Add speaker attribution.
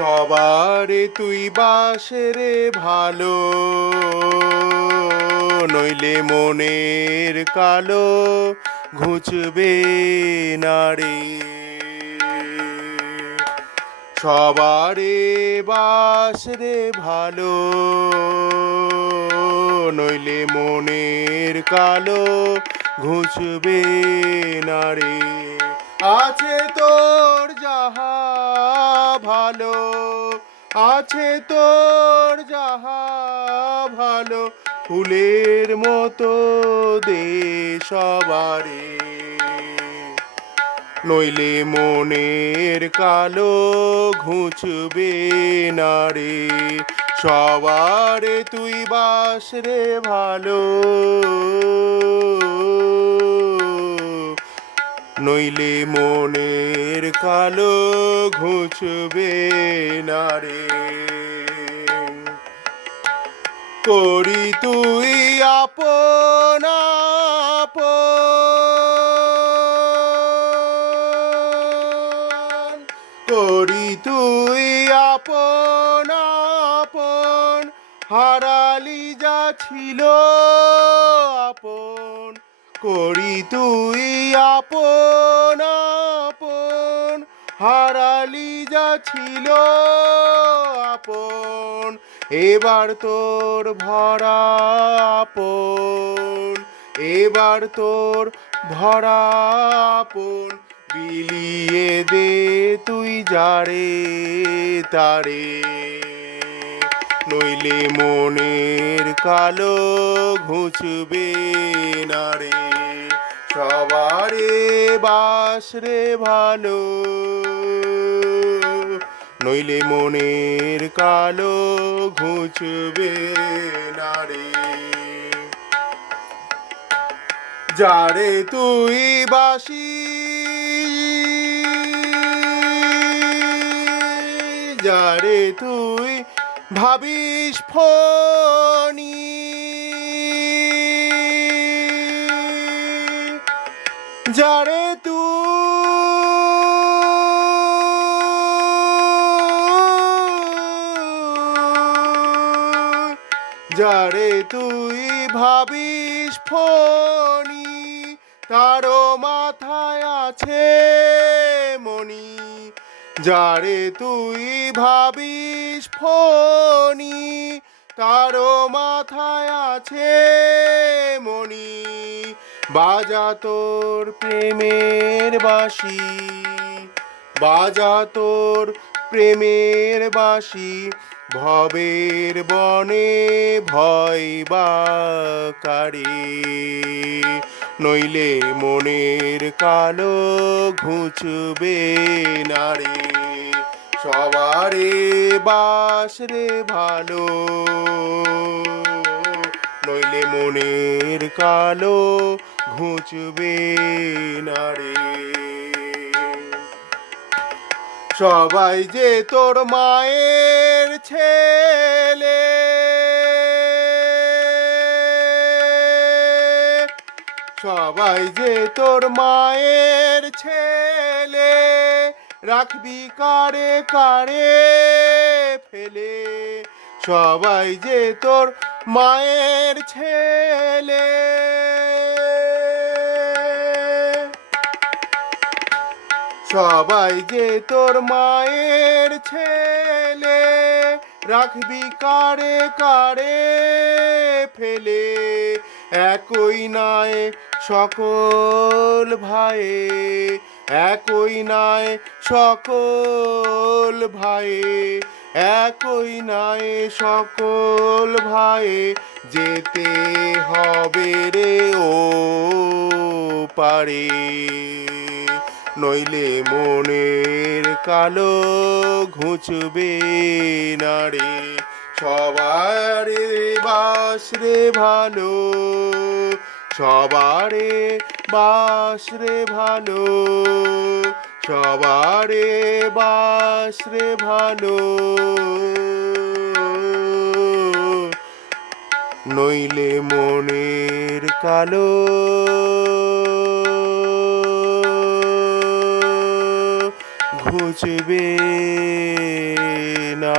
Speaker 1: সবারে তুই বাসরে ভালো, নইলে মনের কালো ঘুচবে না রে। সবারে বাসরে ভালো, নইলে মনের কালো ঘুচবে না রে। আছে তোর যাহা ভালো, আছে তোর যাহা ভালো, ফুলের মতো দে সবারে নইলে মনের কালো ঘুচবে না রে, সবারে তুই বাস রে ভালো। নইলে মনের কালো ঘুচবে না রে। করি তুই আপন করি তুই আপন আপন। হারালি যা ছিল আপন। করি তুই আপন আপন। হারালি যা ছিল আপন, এবার তোর ভরা আপন। এবার তোর ভরা আপন, বিলিয়ে দে তুই যারে তারে। নইলে মনের কালো ঘুচবে না রে। সবারে বাস রে ভালো নইলে মনের কালো ঘুচবে না রে। যারে তুই বাসি, যারে তুই ভাবিস যারে তু যারে তুই ভাবিস ফনি তারও মাথায় আছে মনি যারে তুই ভাবিস ফনি তারও মাথায় আছে মনি বাজা তোর প্রেমের বাসি বাজা তোর প্রেমের বাসি ভবের বনে ভয় বা কারে নইলে মনের কালো ঘুচবে না রে সবারে বাস রে ভালো। নইলে মনের কালো ঘুচবে না রে সবাই যে তোর মায়ের ছেলে। সবাই যে তোর মায়ের ছেলে। রাখবি কারে কারে ফেলে। সবাই যে তোর মায়ের ছেলে। সবাই যে তোর মায়ের ছেলে, রাখবি কারে কারে ফেলে। একই নয় সকল ভাই একই নয় সকল ভাই একই নয় সকল ভাই যেতে হবে রে ও পারে। নইলে মনের কালো ঘুচবে না রে। সবারে বাস রে ভালো, সবারে বাস রে ভালো, সবারে বাস রে ভালো। নইলে মনের কালো ঘুচবে না।